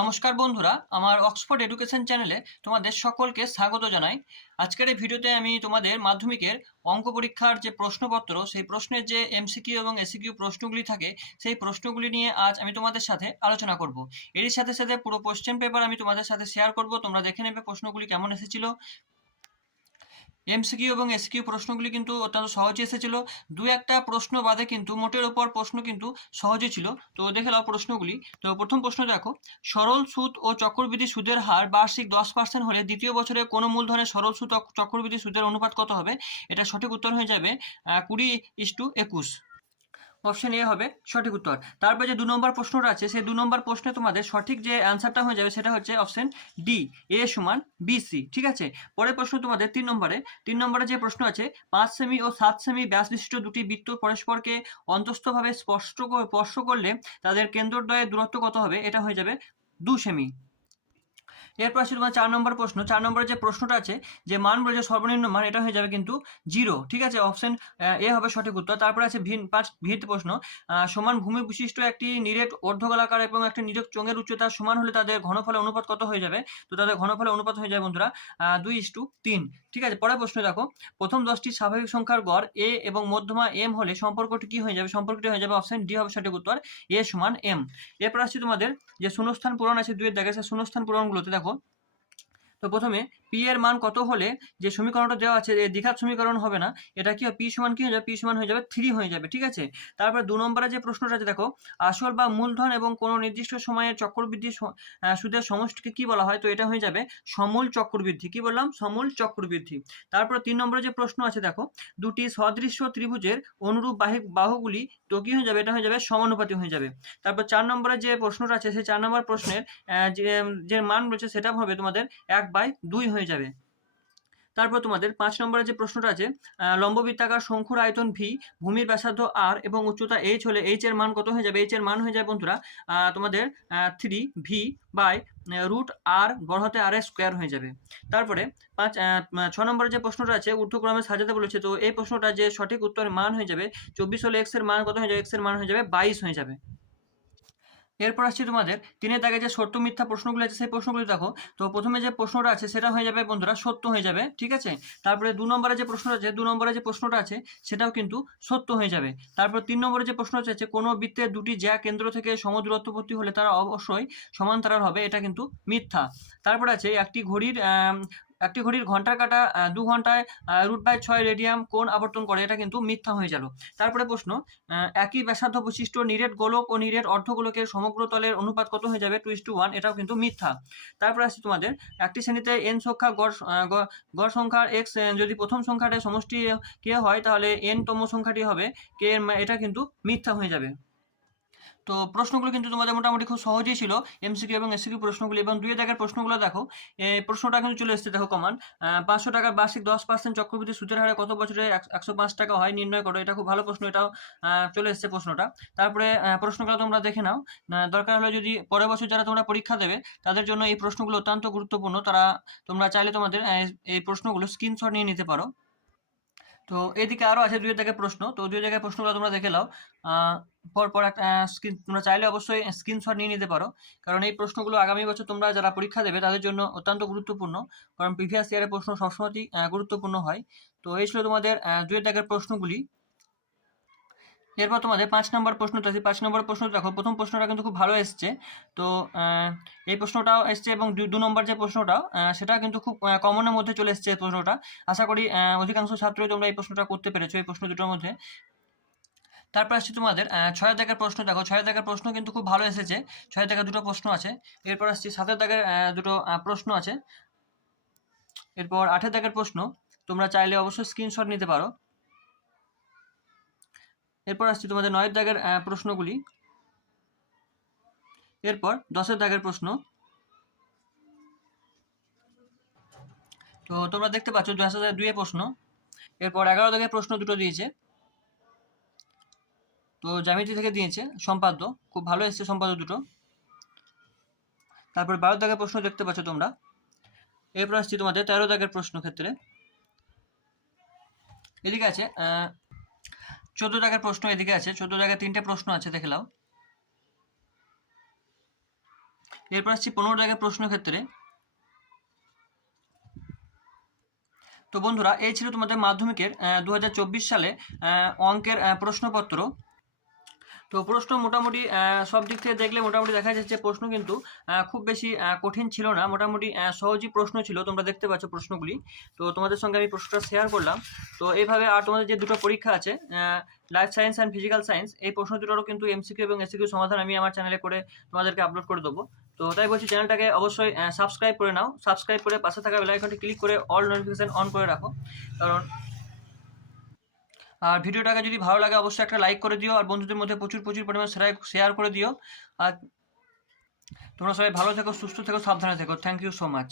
নমস্কার বন্ধুরা, আমার অক্সফোর্ড এডুকেশন চ্যানেলে তোমাদের সকলকে স্বাগত জানাই। আজকের এই ভিডিওতে আমি তোমাদের মাধ্যমিকের অঙ্ক পরীক্ষার যে প্রশ্নপত্র, সেই প্রশ্নের যে এমসিকিউ এবং এসিকিউ প্রশ্নগুলি থাকে, সেই প্রশ্নগুলি নিয়ে আজ আমি তোমাদের সাথে আলোচনা করব। এরই সাথে সাথে পুরো কোশ্চেন পেপার আমি তোমাদের সাথে শেয়ার করব, তোমরা দেখে নেবে প্রশ্নগুলি কেমন এসেছিল। এমসিকিউ এবং এসকিউ প্রশ্নগুলি কিন্তু অত্যন্ত সহজে এসেছিল। দু একটা প্রশ্ন বাদে কিন্তু মোটের ওপর প্রশ্ন কিন্তু সহজই ছিল। তো দেখে নাও প্রশ্নগুলি। তো প্রথম প্রশ্ন দেখো, সরল সুদ ও চক্রবৃদ্ধি সুদের হার বার্ষিক 10% হলে দ্বিতীয় বছরে কোনো মূলধনের সরল সুদ ও চক্রবৃদ্ধি সুদের অনুপাত কত হবে? এটা সঠিক উত্তর হয়ে যাবে 20:21। অপশন এ হবে সঠিক উত্তর। তারপরে যে 2 নম্বর প্রশ্নটা আছে, সেই 2 নম্বর প্রশ্নে তোমাদের সঠিক যে অ্যান্সারটা হয়ে যাবে সেটা হচ্ছে অপশন ডি, এ সমান বিসি। ঠিক আছে। পরের প্রশ্ন তোমাদের 3 নম্বরে যে প্রশ্ন আছে, 5 সেমি ও 7 সেমি ব্যাস বিশিষ্ট দুটি বৃত্ত পরস্পরকে অন্তস্থভাবে স্পর্শ করলে তাদের কেন্দ্রদ্বয়ের দূরত্ব কত হবে? এটা হয়ে যাবে 2 সেমি। এরপর আসছে তোমার 4 নম্বর প্রশ্ন। 4 নম্বরের যে প্রশ্নটা আছে, যে মান বলেছে সর্বনিম্ন মান, এটা হয়ে যাবে কিন্তু 0। ঠিক আছে, অপশন এ হবে সঠিক উত্তর। তারপরে আছে ভিত প্রশ্ন। সমান ভূমি বিশিষ্ট একটি নিরেট অর্ধগোলাকার এবং একটি নিরেট চোঙের উচ্চতা সমান হলে তাদের ঘনফলের অনুপাত কত হয়ে যাবে? তো তাদের ঘনফলের অনুপাত হয়ে যাবে বন্ধুরা 2:3। ঠিক আছে। পরের প্রশ্ন দেখো, প্রথম 10টি স্বাভাবিক সংখ্যার গড় এ এবং মধ্যমা এম হলে সম্পর্কটি কি হয়ে যাবে? সম্পর্কটি হয়ে যাবে অপশন ডি হবে সঠিক উত্তর, এ সমান এম। এরপর আসছে তোমাদের যে শূন্যস্থান পূরণ আছে, 2 এর দাগে, সেই শূন্যস্থান পূরণগুলোতে দেখো। তো প্রথমে পি এর মান কত হলে যে সমীকরণটা দেওয়া আছে, দ্বিঘাত সমীকরণ হবে না, এটা কি পি সমান কি হয়ে যাবে? পি সমান হয়ে যাবে 3 হয়ে যাবে। ঠিক আছে। তারপরে 2 নম্বরে যে প্রশ্নটা আছে দেখো, আসল বা মূলধন এবং কোনো নির্দিষ্ট সময়ের চক্রবৃদ্ধি সুদের সমষ্টিকে কি বলা হয়? তো এটা হয়ে যাবে সমূল চক্রবৃদ্ধি। কি বললাম? সমূল চক্রবৃদ্ধি। তারপর 3 নম্বরে যে প্রশ্ন আছে দেখো, দুটি সদৃশ্য ত্রিভুজের অনুরূপ বাহুগুলি তো কি হয়ে যাবে? এটা হয়ে যাবে সমানুপাতি হয়ে যাবে। তারপর 4 নম্বরে যে প্রশ্নটা আছে, সেই 4 নম্বর প্রশ্নের যে মান রয়েছে সেটা হবে তোমাদের 1/2 হয়ে যাবে। তারপর তোমাদের 5 নম্বরের যে প্রশ্নটা আছে, লম্ববৃত্তাকার শঙ্কুর আয়তন ভি, ভূমির ব্যাসার্ধ আর এবং উচ্চতা এইচ হলে এইচ এর মান কত হয়ে যাবে? এইচ এর মান হয়ে যায় বন্ধুরা তোমাদের 3v/√r বড়হাতে আর এর স্কোয়ার হয়ে যাবে। তারপরে 6 নম্বরের যে প্রশ্নটা আছে, ঊর্ধ্বক্রমে সাজাতে বলেছে। তো এই প্রশ্নটা যে সঠিক উত্তরের মান হয়ে যাবে 24 হলে এক্স এর মান কত হয়ে যাবে? এক্স এর মান হয়ে যাবে 22 হয়ে যাবে। এরপর আসছি তোমাদের 3 এর দাগে যে সত্য মিথ্যা প্রশ্নগুলো আছে, সেই প্রশ্নগুলি দেখো। তো প্রথমে যে প্রশ্নটা আছে সেটা হয়ে যাবে বন্ধুরা সত্য হয়ে যাবে। ঠিক আছে। তারপরে 2 নম্বরে যে প্রশ্নটা আছে, 2 নম্বরে যে প্রশ্নটা আছে সেটাও কিন্তু সত্য হয়ে যাবে। তারপর 3 নম্বরে যে প্রশ্ন আছে, কোনো বৃত্তের দুটি জ্যা কেন্দ্র থেকে সমদূরত্ববর্তী হলে তারা অবশ্যই সমান্তরাল হবে, এটা কিন্তু মিথ্যা। তারপর আছে একটি ঘড়ির ঘন্টার কাঁটা 2 ঘন্টায় √6 রেডিয়ান কোণ আবর্তন করে, এটা কিন্তু মিথ্যা হয়ে গেল। তারপরে প্রশ্ন, একই ব্যাসার্ধ বৈশিষ্ট্য নিরেট গোলক ও নিরেট অর্ধগোলকের সমগ্র তলের অনুপাত কত হয়ে যাবে? 2:1, এটাও কিন্তু মিথ্যা। তারপরে আসছে তোমাদের, একটি শ্রেণীতে n সংখ্যা গড় সংখ্যার x যদি প্রথম সংখ্যাটা সমষ্টি কে হয়, তাহলে n তম সংখ্যাটি হবে কে, এটা কিন্তু মিথ্যা হয়ে যাবে। তো প্রশ্নগুলো কিন্তু তোমাদের মোটামুটি খুব সহজেই ছিল, এমসিকিউ এবং এসসিকিউ প্রশ্নগুলি। এবং 2 এর দাগের প্রশ্নগুলো দেখো, এই প্রশ্নটা কিন্তু চলে এসেছে দেখো কমান। 500 টাকার বার্ষিক 10% চক্রবৃদ্ধি সুদের হারে কত বছরে 105 টাকা হয় নির্ণয় করো। এটা খুব ভালো প্রশ্ন, এটাও চলে এসেছে প্রশ্নটা। তারপরে প্রশ্নগুলো তোমরা দেখে নাও। দরকার হলে যদি পরের বছর যারা তোমরা পরীক্ষা দেবে তাদের জন্য এই প্রশ্নগুলো অত্যন্ত গুরুত্বপূর্ণ। তোমরা চাইলে তোমাদের এই প্রশ্নগুলো স্ক্রিনশট নিয়ে নিতে পারো। তো এদিকে আরও আছে 2 এর দাগের প্রশ্ন। তো 2 এর দাগের প্রশ্নগুলো তোমরা দেখে নাও। পর একটা তোমরা চাইলে অবশ্যই স্ক্রিনশট নিয়ে নিতে পারো, কারণ এই প্রশ্নগুলো আগামী বছর তোমরা যারা পরীক্ষা দেবে তাদের জন্য অত্যন্ত গুরুত্বপূর্ণ, কারণ প্রিভিয়াস ইয়ারের প্রশ্ন সবসময়ই গুরুত্বপূর্ণ হয়। তো এই ছিল তোমাদের 2 এর দাগের প্রশ্নগুলি। এরপর তোমাদের 5 নম্বর প্রশ্নটা আছে। 5 নম্বর প্রশ্ন দেখো, প্রথম প্রশ্নটা কিন্তু খুব ভালো এসছে। তো এই প্রশ্নটাও এসছে, এবং 2 নম্বর যে প্রশ্নটাও সেটা কিন্তু খুব কমনের মধ্যে চলে এসছে এই প্রশ্নটা। আশা করি অধিকাংশ ছাত্রই তোমরা এই প্রশ্নটা করতে পেরেছো এই প্রশ্ন দুটোর মধ্যে। তারপর আসছে তোমাদের 6 দাগের প্রশ্ন দেখো। 6 দাগের প্রশ্ন কিন্তু খুব ভালো এসেছে। 6 দাগের দুটো প্রশ্ন আছে। এরপর আসছি 7 দাগের দুটো প্রশ্ন আছে। এরপর 8 দাগের প্রশ্ন তোমরা চাইলে অবশ্যই স্ক্রিনশট নিতে পারো। এরপর আসছি তোমাদের 9 দাগের প্রশ্নগুলি। এরপর 10 দাগের প্রশ্ন। তো তোমরা দেখতে পাচ্ছ 2002 এর প্রশ্ন। এরপর 11 দাগের প্রশ্ন দুটো দিয়েছে। তো জ্যামিতি থেকে দিয়েছে সম্পাদ্য, খুব ভালো এসেছে সম্পাদ্য দুটো। তারপর 12 দাগের প্রশ্ন দেখতে পাচ্ছ তোমরা। এরপর আসছি তোমাদের 13 দাগের প্রশ্ন ক্ষেত্রে। এদিকে আছে 14 দাগের প্রশ্ন, এদিকে আছে 14 দাগের 3টে প্রশ্ন আছে, দেখে নাও। এরপর আসছি 15 দাগের প্রশ্ন ক্ষেত্রে। তো বন্ধুরা, এই ছিল তোমাদের মাধ্যমিকের 2024 সালে অঙ্কের প্রশ্নপত্র। তো প্রশ্ন মোটামুটি সব দিক থেকে দেখলে মোটামুটি দেখা যাচ্ছে প্রশ্ন কিন্তু খুব বেশি কঠিন ছিল না, মোটামুটি সহজই প্রশ্ন ছিল। তোমরা দেখতে পাচ্ছ প্রশ্নগুলি। তো তোমাদের সঙ্গে আমি প্রশ্নটা শেয়ার করলাম। তো এইভাবে আর তোমাদের যে দুটো পরীক্ষা আছে, life science and physical science, এই প্রশ্ন দুটোরও কিন্তু এমসিকিউ এবং এসিকিউ সমাধান আমি আমার চ্যানেলে করে তোমাদেরকে আপলোড করে দেবো। তো তাই বলছি, চ্যানেলটাকে অবশ্যই সাবস্ক্রাইব করে নাও। সাবস্ক্রাইব করে পাশে থাকা বেল আইকনটি ক্লিক করে অল নোটিফিকেশন অন করে রাখো। কারণ আর ভিডিওটাকে যদি ভালো লাগে অবশ্যই একটা লাইক করে দিও, আর বন্ধুদের মধ্যে প্রচুর পরিমাণে শেয়ার করে দিও। আর তোমরা সবাই ভালো থেকো, সুস্থ থেকো, সাবধানে থেকো। Thank you so much.